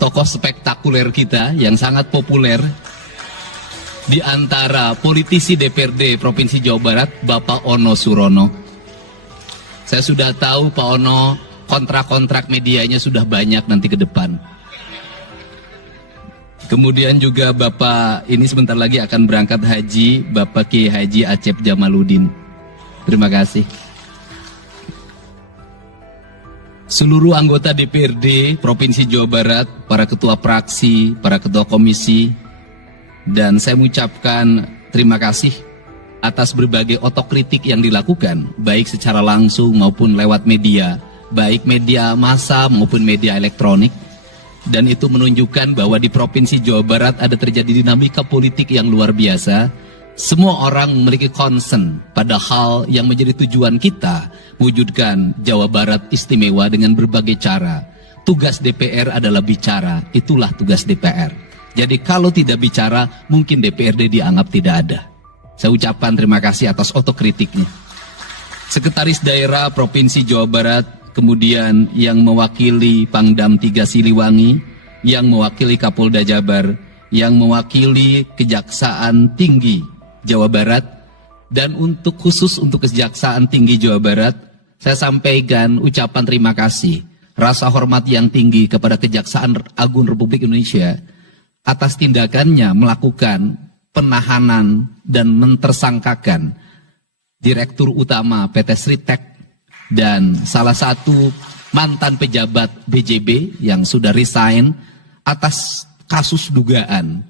tokoh spektakuler kita yang sangat populer di antara politisi DPRD Provinsi Jawa Barat, Bapak Ono Surono. Saya sudah tahu Pak Ono kontrak-kontrak medianya sudah banyak nanti ke depan. Kemudian juga Bapak ini sebentar lagi akan berangkat haji, Bapak Kiai Haji Acep Jamaluddin. Terima kasih. Seluruh anggota DPRD Provinsi Jawa Barat, para ketua praksi, para ketua komisi, dan saya mengucapkan terima kasih atas berbagai otokritik yang dilakukan, baik secara langsung maupun lewat media, baik media massa maupun media elektronik. Dan itu menunjukkan bahwa di Provinsi Jawa Barat ada terjadi dinamika politik yang luar biasa. Semua orang memiliki concern pada hal yang menjadi tujuan kita, wujudkan Jawa Barat istimewa dengan berbagai cara. Tugas DPR adalah bicara, itulah tugas DPR. Jadi kalau tidak bicara, mungkin DPRD dianggap tidak ada. Saya ucapkan terima kasih atas otokritiknya. Sekretaris Daerah Provinsi Jawa Barat, kemudian yang mewakili Pangdam 3 Siliwangi, yang mewakili Kapolda Jabar, yang mewakili Kejaksaan Tinggi Jawa Barat, dan untuk khusus untuk Kejaksaan Tinggi Jawa Barat, saya sampaikan ucapan terima kasih, rasa hormat yang tinggi kepada Kejaksaan Agung Republik Indonesia atas tindakannya melakukan penahanan dan mentersangkakan Direktur Utama PT Sritek dan salah satu mantan pejabat BJB yang sudah resign atas kasus dugaan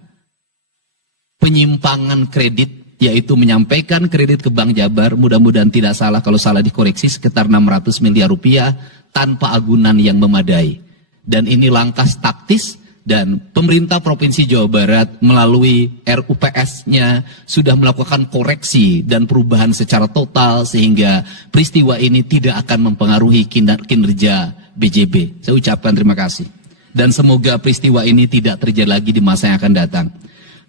penyimpangan kredit, yaitu menyampaikan kredit ke Bank Jabar, mudah-mudahan tidak salah, kalau salah dikoreksi, sekitar 600 miliar rupiah tanpa agunan yang memadai. Dan ini langkah taktis, dan pemerintah Provinsi Jawa Barat melalui RUPS-nya sudah melakukan koreksi dan perubahan secara total sehingga peristiwa ini tidak akan mempengaruhi kinerja BJB. Saya ucapkan terima kasih. Dan semoga peristiwa ini tidak terjadi lagi di masa yang akan datang.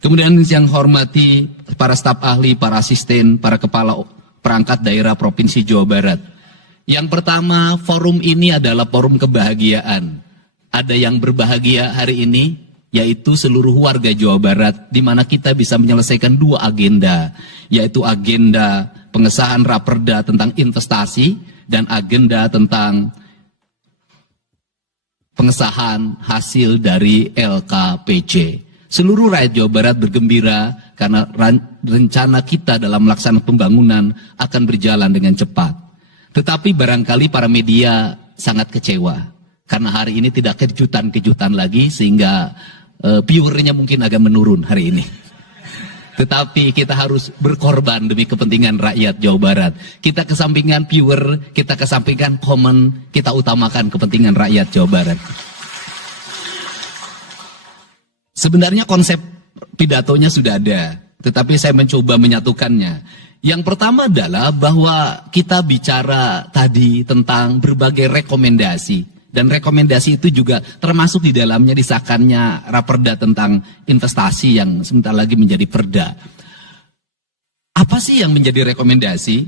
Kemudian yang hormati para staf ahli, para asisten, para kepala perangkat daerah Provinsi Jawa Barat. Yang pertama, forum ini adalah forum kebahagiaan. Ada yang berbahagia hari ini, yaitu seluruh warga Jawa Barat, di mana kita bisa menyelesaikan dua agenda, yaitu agenda pengesahan Raperda tentang investasi dan agenda tentang pengesahan hasil dari LKPJ. Seluruh rakyat Jawa Barat bergembira karena rencana kita dalam melaksanakan pembangunan akan berjalan dengan cepat. Tetapi barangkali para media sangat kecewa karena hari ini tidak kejutan-kejutan lagi sehingga viewernya mungkin agak menurun hari ini. Tetapi kita harus berkorban demi kepentingan rakyat Jawa Barat. Kita kesampingkan viewer, kita kesampingkan komen, kita utamakan kepentingan rakyat Jawa Barat. Sebenarnya konsep pidatonya sudah ada, tetapi saya mencoba menyatukannya. Yang pertama adalah bahwa kita bicara tadi tentang berbagai rekomendasi. Dan rekomendasi itu juga termasuk di dalamnya disahkannya Raperda tentang investasi yang sebentar lagi menjadi perda. Apa sih yang menjadi rekomendasi?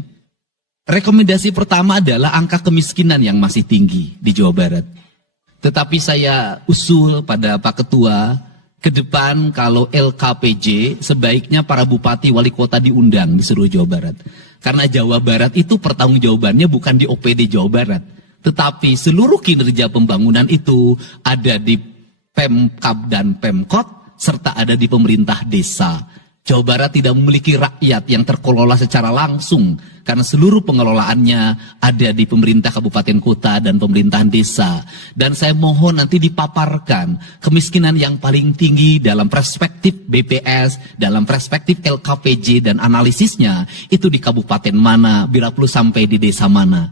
Rekomendasi pertama adalah angka kemiskinan yang masih tinggi di Jawa Barat. Tetapi saya usul pada Pak Ketua, ke depan kalau LKPJ sebaiknya para bupati wali kota diundang di seluruh Jawa Barat. Karena Jawa Barat itu pertanggungjawabannya bukan di OPD Jawa Barat. Tetapi seluruh kinerja pembangunan itu ada di Pemkab dan Pemkot, serta ada di pemerintah desa. Jawa Barat tidak memiliki rakyat yang terkelola secara langsung, karena seluruh pengelolaannya ada di pemerintah kabupaten kota dan pemerintahan desa. Dan saya mohon nanti dipaparkan kemiskinan yang paling tinggi dalam perspektif BPS, dalam perspektif LKPJ dan analisisnya, itu di kabupaten mana, bila perlu sampai di desa mana.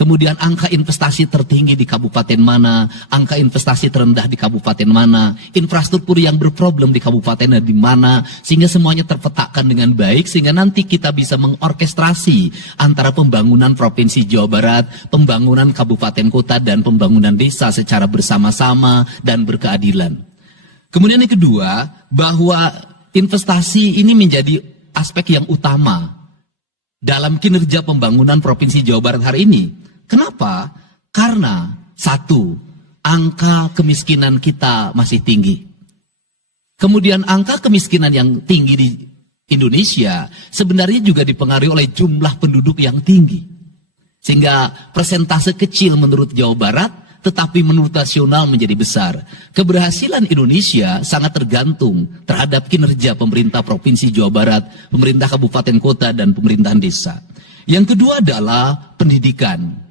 Kemudian angka investasi tertinggi di kabupaten mana, angka investasi terendah di kabupaten mana, infrastruktur yang berproblem di kabupaten di mana, sehingga semuanya terpetakan dengan baik, sehingga nanti kita bisa mengorkestrasi antara pembangunan Provinsi Jawa Barat, pembangunan kabupaten kota, dan pembangunan desa secara bersama-sama dan berkeadilan. Kemudian yang kedua, bahwa investasi ini menjadi aspek yang utama dalam kinerja pembangunan Provinsi Jawa Barat hari ini. Kenapa? Karena satu, angka kemiskinan kita masih tinggi. Kemudian angka kemiskinan yang tinggi di Indonesia sebenarnya juga dipengaruhi oleh jumlah penduduk yang tinggi. Sehingga persentase kecil menurut Jawa Barat, tetapi menurut nasional menjadi besar. Keberhasilan Indonesia sangat tergantung terhadap kinerja pemerintah Provinsi Jawa Barat, pemerintah kabupaten kota, dan pemerintahan desa. Yang kedua adalah pendidikan.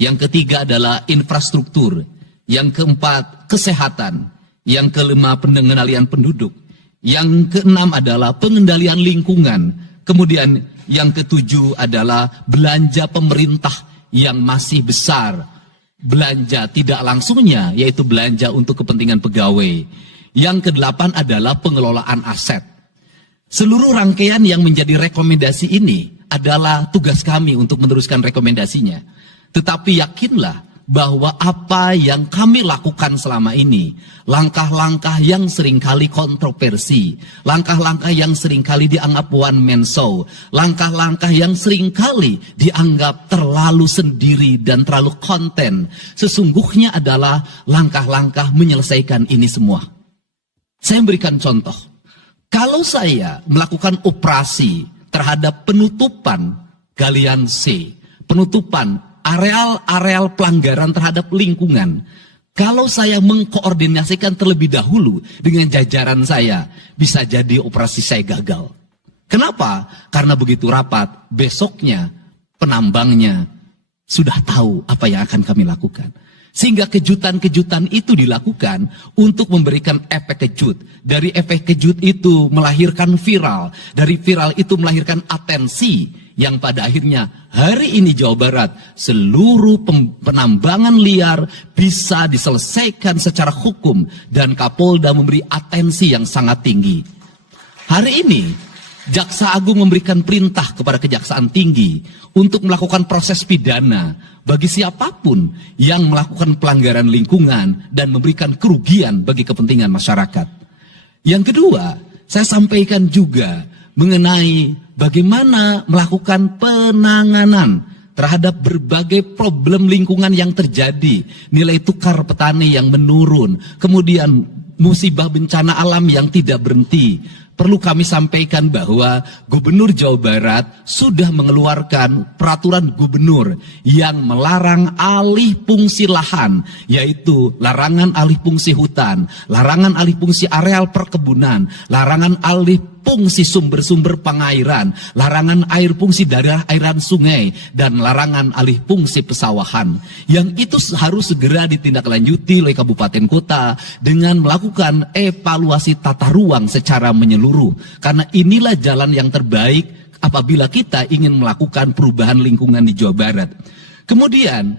Yang ketiga adalah infrastruktur. Yang keempat, kesehatan. Yang kelima, pengendalian penduduk. Yang keenam adalah pengendalian lingkungan. Kemudian yang ketujuh adalah belanja pemerintah yang masih besar. Belanja tidak langsungnya, yaitu belanja untuk kepentingan pegawai. Yang kedelapan adalah pengelolaan aset. Seluruh rangkaian yang menjadi rekomendasi ini adalah tugas kami untuk meneruskan rekomendasinya. Tetapi yakinlah bahwa apa yang kami lakukan selama ini, langkah-langkah yang seringkali kontroversi, langkah-langkah yang seringkali dianggap one man show, langkah-langkah yang seringkali dianggap terlalu sendiri dan terlalu konten, sesungguhnya adalah langkah-langkah menyelesaikan ini semua. Saya memberikan contoh. Kalau saya melakukan operasi terhadap penutupan galian C, penutupan areal-areal pelanggaran terhadap lingkungan, kalau saya mengkoordinasikan terlebih dahulu dengan jajaran saya, bisa jadi operasi saya gagal. Kenapa? Karena begitu rapat, besoknya penambangnya sudah tahu apa yang akan kami lakukan. Sehingga kejutan-kejutan itu dilakukan untuk memberikan efek kejut. Dari efek kejut itu melahirkan viral. Dari viral itu melahirkan atensi. Yang pada akhirnya hari ini Jawa Barat seluruh penambangan liar bisa diselesaikan secara hukum. Dan Kapolda memberi atensi yang sangat tinggi. Hari ini Jaksa Agung memberikan perintah kepada Kejaksaan Tinggi untuk melakukan proses pidana bagi siapapun yang melakukan pelanggaran lingkungan dan memberikan kerugian bagi kepentingan masyarakat. Yang kedua, saya sampaikan juga mengenai bagaimana melakukan penanganan terhadap berbagai problem lingkungan yang terjadi, nilai tukar petani yang menurun, kemudian musibah bencana alam yang tidak berhenti. Perlu kami sampaikan bahwa Gubernur Jawa Barat sudah mengeluarkan peraturan gubernur yang melarang alih fungsi lahan, yaitu larangan alih fungsi hutan, larangan alih fungsi areal perkebunan, larangan alih fungsi sumber-sumber pengairan, larangan air fungsi daerah airan sungai, dan larangan alih fungsi pesawahan. Yang itu harus segera ditindaklanjuti oleh kabupaten kota dengan melakukan evaluasi tata ruang secara menyeluruh. Karena inilah jalan yang terbaik apabila kita ingin melakukan perubahan lingkungan di Jawa Barat. Kemudian,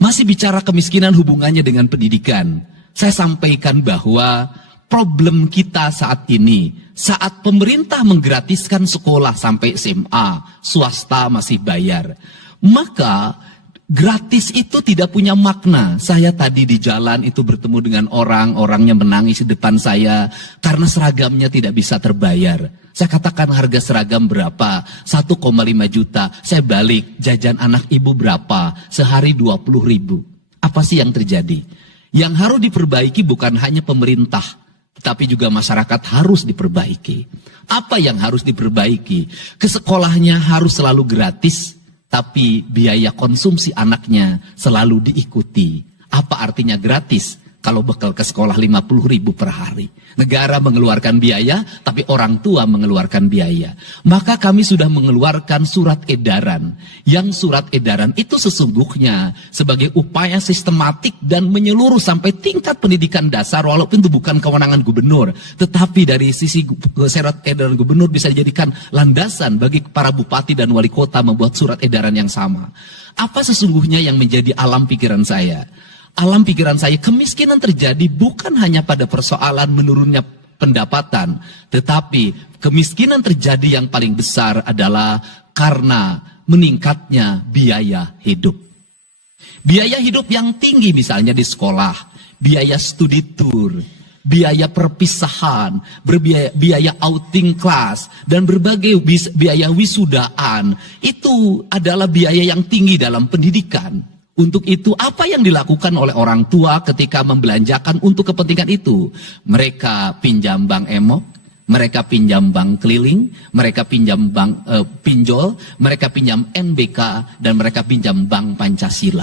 masih bicara kemiskinan hubungannya dengan pendidikan. Saya sampaikan bahwa problem kita saat ini, saat pemerintah menggratiskan sekolah sampai SMA, swasta masih bayar. Maka gratis itu tidak punya makna. Saya tadi di jalan itu bertemu dengan orangnya menangis di depan saya karena seragamnya tidak bisa terbayar. Saya katakan harga seragam berapa? 1,5 juta. Saya balik, jajan anak ibu berapa? Sehari 20.000. Apa sih yang terjadi? Yang harus diperbaiki bukan hanya pemerintah, tapi juga masyarakat harus diperbaiki. Apa yang harus diperbaiki? Ke sekolahnya harus selalu gratis, tapi biaya konsumsi anaknya selalu diikuti. Apa artinya gratis? Kalau bekal ke sekolah 50.000 per hari. Negara mengeluarkan biaya, tapi orang tua mengeluarkan biaya. Maka kami sudah mengeluarkan surat edaran. Yang surat edaran itu sesungguhnya sebagai upaya sistematik dan menyeluruh sampai tingkat pendidikan dasar, walaupun itu bukan kewenangan gubernur. Tetapi dari sisi surat edaran gubernur bisa dijadikan landasan bagi para bupati dan wali kota membuat surat edaran yang sama. Apa sesungguhnya yang menjadi alam pikiran saya? Alam pikiran saya, kemiskinan terjadi bukan hanya pada persoalan menurunnya pendapatan, tetapi kemiskinan terjadi yang paling besar adalah karena meningkatnya biaya hidup. Biaya hidup yang tinggi misalnya di sekolah, biaya studi tour, biaya perpisahan, biaya outing kelas, dan berbagai biaya wisudaan, itu adalah biaya yang tinggi dalam pendidikan. Untuk itu, apa yang dilakukan oleh orang tua ketika membelanjakan untuk kepentingan itu? Mereka pinjam bank emok, mereka pinjam bank keliling, mereka pinjam bank pinjol, mereka pinjam NBK, dan mereka pinjam bank Pancasila.